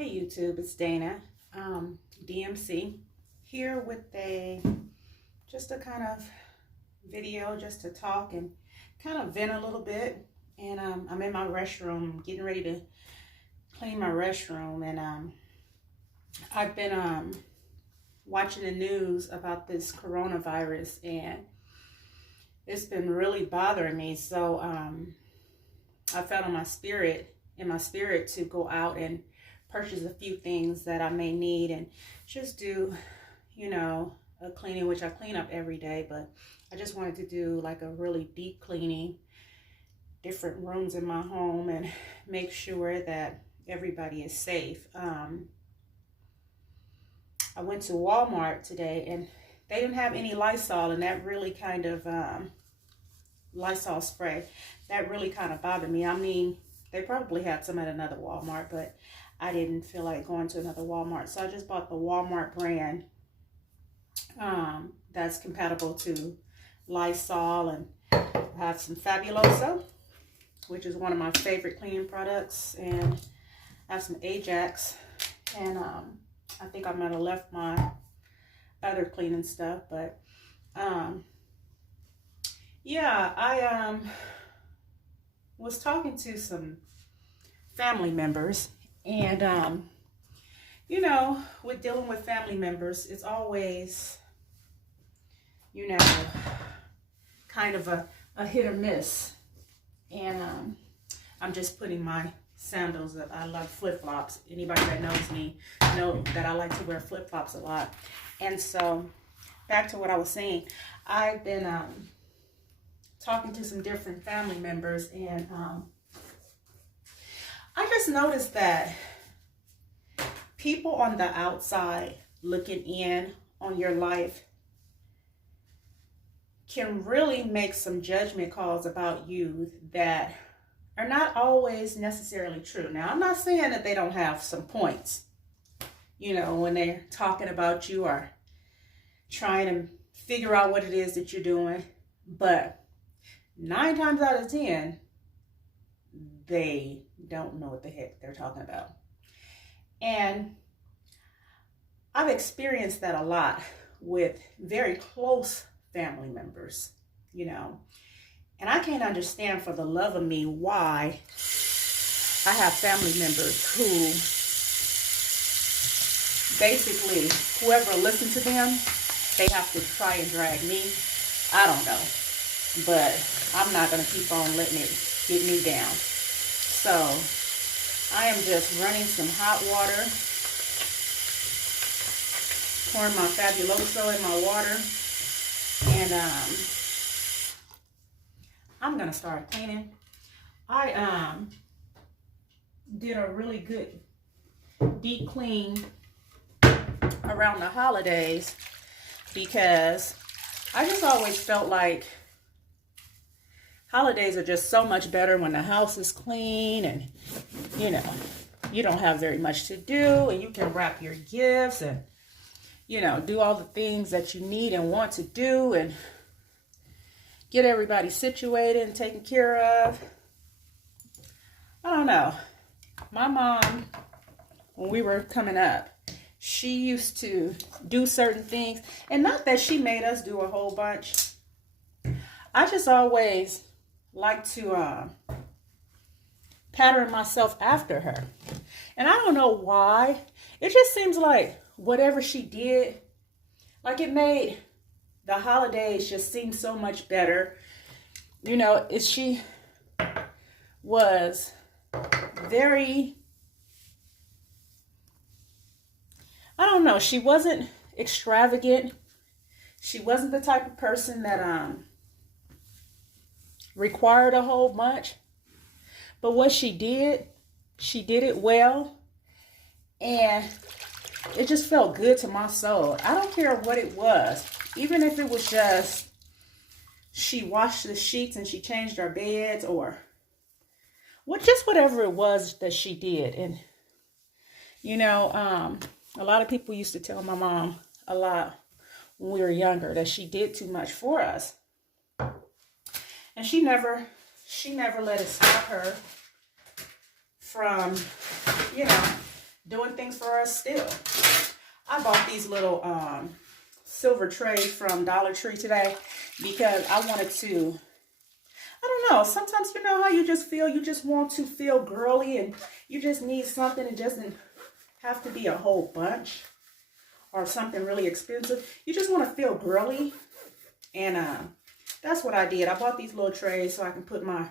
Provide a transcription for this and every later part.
Hey YouTube, it's Dana, DMC, here with just a kind of video just to talk and kind of vent a little bit. And I'm in my restroom, getting ready to clean my restroom, and I've been watching the news about this coronavirus, and it's been really bothering me. So I felt in my spirit to go out and purchase a few things that I may need and just do, a cleaning, which I clean up every day, but I just wanted to do like a really deep cleaning, different rooms in my home, and make sure that everybody is safe. I went to Walmart today and they didn't have any Lysol, and that really kind of, Lysol spray, that really kind of bothered me. I mean, they probably had some at another Walmart, but I didn't feel like going to another Walmart. So I just bought the Walmart brand that's compatible to Lysol, and I have some Fabuloso, which is one of my favorite cleaning products, and I have some Ajax, and I think I might have left my other cleaning stuff, but yeah, I was talking to some family members, and with dealing with family members, it's always kind of a hit or miss. And I'm just putting my sandals up. I love flip-flops. Anybody that knows me know that I like to wear flip-flops a lot. And so back to what I was saying, I've been talking to some different family members, and I just noticed that people on the outside looking in on your life can really make some judgment calls about you that are not always necessarily true. Now, I'm not saying that they don't have some points, when they're talking about you or trying to figure out what it is that you're doing, but 9 times out of 10, they don't know what the heck they're talking about. And I've experienced that a lot with very close family members, and I can't understand for the love of me why I have family members who basically, whoever listens to them, they have to try and drag me. I don't know, but I'm not going to keep on letting it get me down. So I am just running some hot water, pouring my Fabuloso in my water, and I'm gonna start cleaning. I did a really good deep clean around the holidays because I just always felt like holidays are just so much better when the house is clean, and you don't have very much to do, and you can wrap your gifts and do all the things that you need and want to do, and get everybody situated and taken care of. I don't know. My mom, when we were coming up, she used to do certain things, and not that she made us do a whole bunch. I just always like to pattern myself after her. And I don't know why. It just seems like whatever she did, like it made the holidays just seem so much better. She was very, I don't know, she wasn't extravagant. She wasn't the type of person that required a whole bunch. But what she did it well, and it just felt good to my soul. I don't care what it was. Even if it was just she washed the sheets and she changed our beds, or just whatever it was that she did. And a lot of people used to tell my mom a lot when we were younger that she did too much for us. And she never let it stop her from, doing things for us still. I bought these little silver trays from Dollar Tree today because I wanted to, I don't know, sometimes you know how you just feel, you just want to feel girly and you just need something. It doesn't have to be a whole bunch or something really expensive. You just want to feel girly. And that's what I did. I bought these little trays so I can put my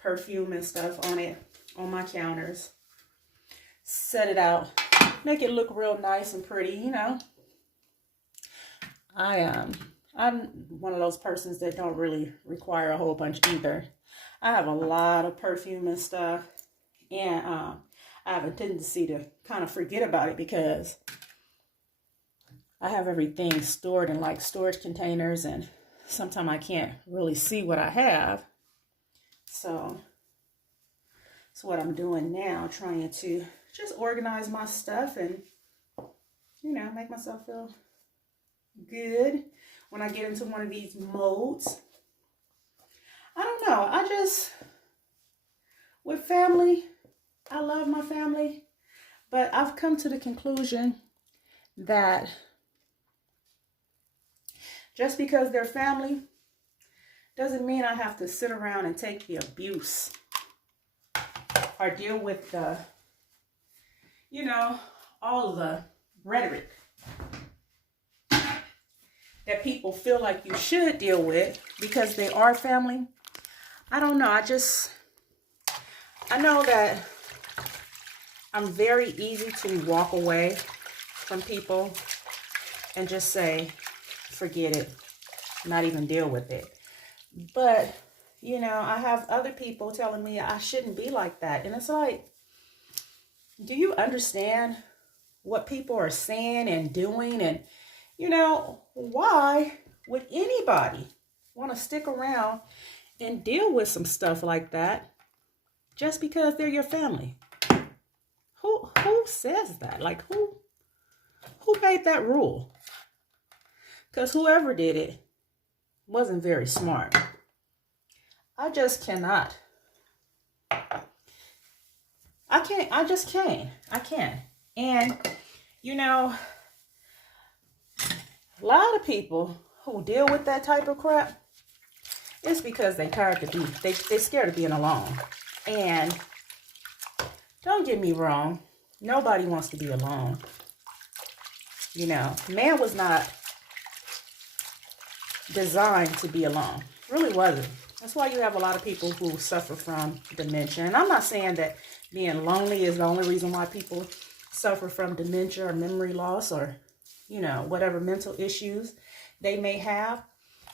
perfume and stuff on it, on my counters. Set it out. Make it look real nice and pretty, you know. I'm one of those persons that don't really require a whole bunch either. I have a lot of perfume and stuff. And I have a tendency to kind of forget about it because I have everything stored in like storage containers and sometimes I can't really see what I have. So that's what I'm doing now, trying to just organize my stuff and, you know, make myself feel good when I get into one of these modes. I don't know. With family, I love my family, but I've come to the conclusion that just because they're family doesn't mean I have to sit around and take the abuse or deal with the, you know, all of the rhetoric that people feel like you should deal with because they are family. I don't know. I know that I'm very easy to walk away from people and just say, forget it, not even deal with it. But, you know, I have other people telling me I shouldn't be like that. And it's like, do you understand what people are saying and doing? And, you know, why would anybody want to stick around and deal with some stuff like that just because they're your family? Who says that? Like, who made that rule? Because whoever did it wasn't very smart. I just cannot. I just can't. I can't. And, you know, a lot of people who deal with that type of crap, it's because they're scared of being alone. And don't get me wrong, nobody wants to be alone. You know, man was not designed to be alone. Really wasn't. That's why you have a lot of people who suffer from dementia. And I'm not saying that being lonely is the only reason why people suffer from dementia or memory loss or, you know, whatever mental issues they may have.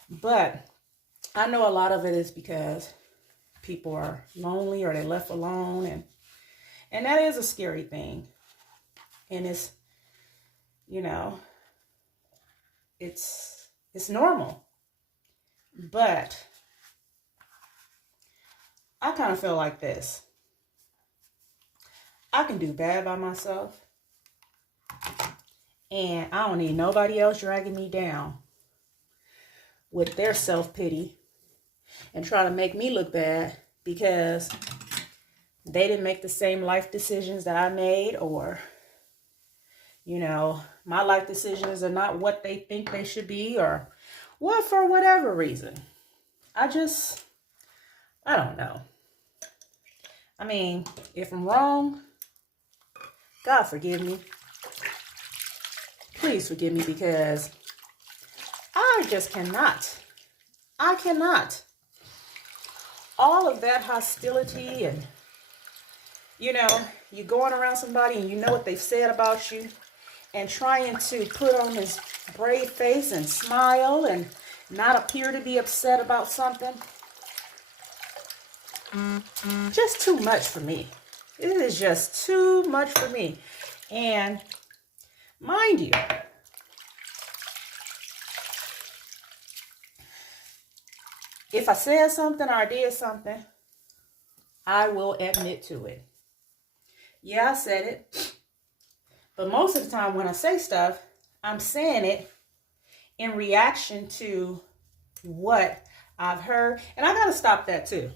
But I know a lot of it is because people are lonely or they're left alone. And that is a scary thing. And it's, you know, it's normal. But I kind of feel like this. I can do bad by myself. And I don't need nobody else dragging me down with their self-pity and try to make me look bad because they didn't make the same life decisions that I made, or, you know, my life decisions are not what they think they should be, or what, for whatever reason. I don't know. I mean, if I'm wrong, God forgive me. Please forgive me, because I just cannot. I cannot. All of that hostility and, you know, you going around somebody and you know what they've said about you and trying to put on this brave face and smile and not appear to be upset about something. Just too much for me. It is just too much for me. And mind you, if I said something or I did something, I will admit to it. Yeah, I said it. But most of the time when I say stuff, I'm saying it in reaction to what I've heard. And I got to stop that too.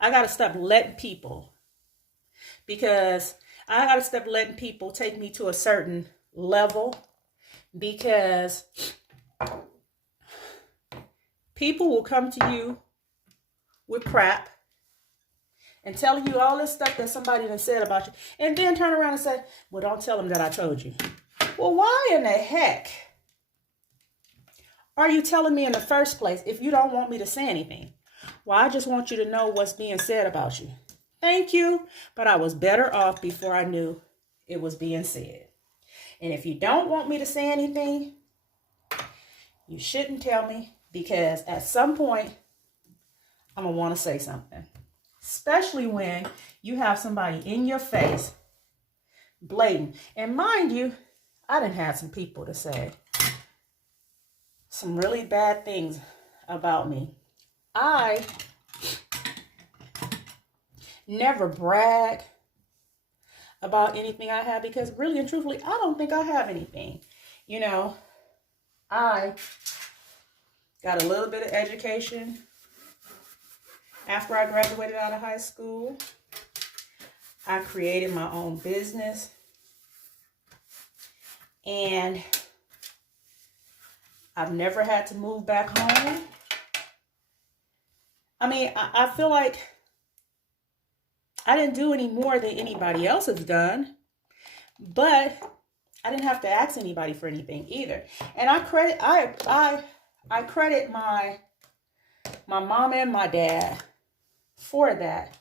I got to stop letting people, because I gotta stop letting people take me to a certain level, because people will come to you with crap and telling you all this stuff that somebody done said about you, and then turn around and say, well, don't tell them that I told you. Well, why in the heck are you telling me in the first place if you don't want me to say anything? Well, I just want you to know what's being said about you. Thank you, but I was better off before I knew it was being said. And if you don't want me to say anything, you shouldn't tell me, because at some point, I'm going to want to say something. Especially when you have somebody in your face, blatant. And mind you, I done had some people to say some really bad things about me. I never brag about anything I have, because really and truthfully, I don't think I have anything. You know, I got a little bit of education after I graduated out of high school. I created my own business. And I've never had to move back home. I mean, I feel like I didn't do any more than anybody else has done, but I didn't have to ask anybody for anything either. And I credit my mom and my dad for that,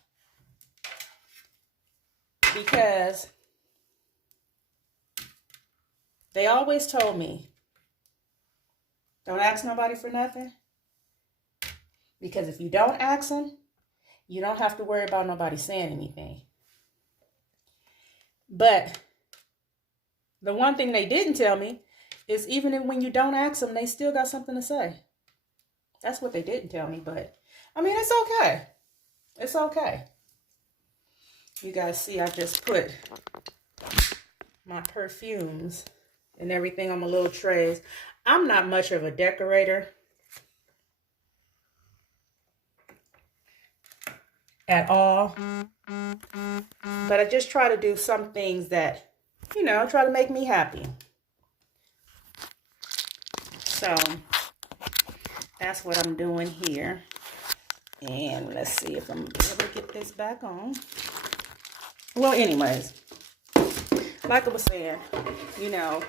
because they always told me, don't ask nobody for nothing, because if you don't ask them, you don't have to worry about nobody saying anything. But the one thing they didn't tell me is, even when you don't ask them, they still got something to say. That's what they didn't tell me, but I mean, it's okay. It's okay. You guys see, I just put my perfumes and everything on my little trays. I'm not much of a decorator at all, but I just try to do some things that, you know, try to make me happy. So that's what I'm doing here. And let's see if I'm able to get this back on. Well, anyways, like I was saying, you know,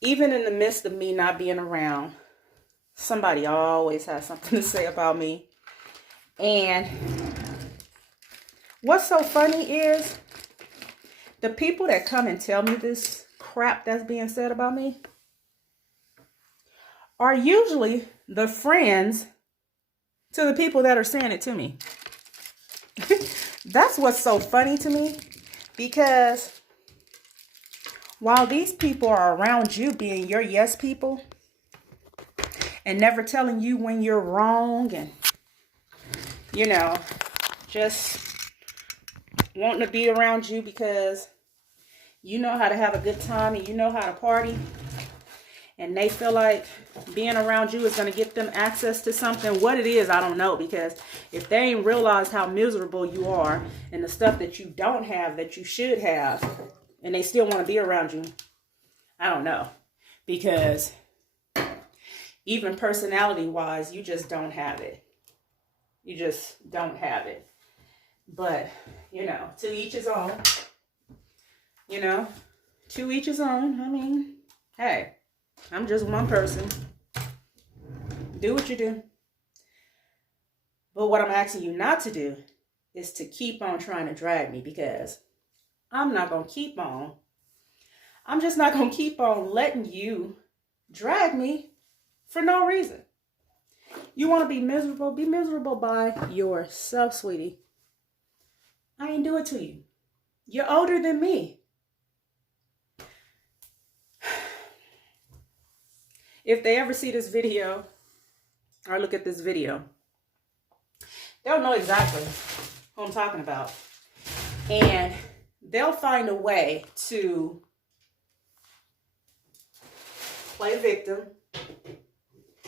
even in the midst of me not being around, somebody always has something to say about me. And what's so funny is, the people that come and tell me this crap that's being said about me are usually the friends to the people that are saying it to me. That's what's so funny to me, because while these people are around you being your yes people and never telling you when you're wrong, and, you know, just wanting to be around you because you know how to have a good time and you know how to party, and they feel like being around you is going to get them access to something. What it is, I don't know, because if they ain't realized how miserable you are and the stuff that you don't have that you should have, and they still want to be around you, I don't know. Because even personality-wise, you just don't have it. You just don't have it. But, you know, to each his own. You know, to each his own. I mean, hey, I'm just one person. Do what you do. But what I'm asking you not to do is to keep on trying to drag me, because I'm not going to keep on. I'm just not going to keep on letting you drag me for no reason. You want to be miserable by yourself, sweetie. I ain't do it to you. You're older than me. If they ever see this video or look at this video, they'll know exactly who I'm talking about. And they'll find a way to play victim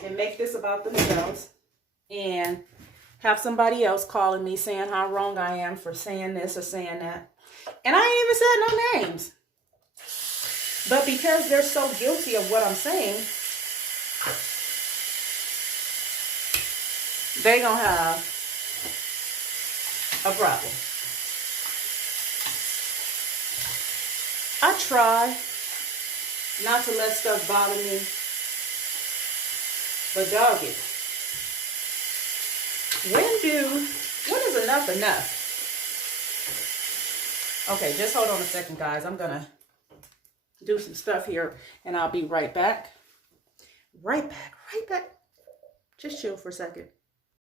and make this about themselves and have somebody else calling me saying how wrong I am for saying this or saying that. And I ain't even said no names. But because they're so guilty of what I'm saying, they gonna have a problem. I try not to let stuff bother me, but dog it. When is enough enough? Okay, just hold on a second, guys. I'm gonna do some stuff here and I'll be right back. Right back. Just chill for a second.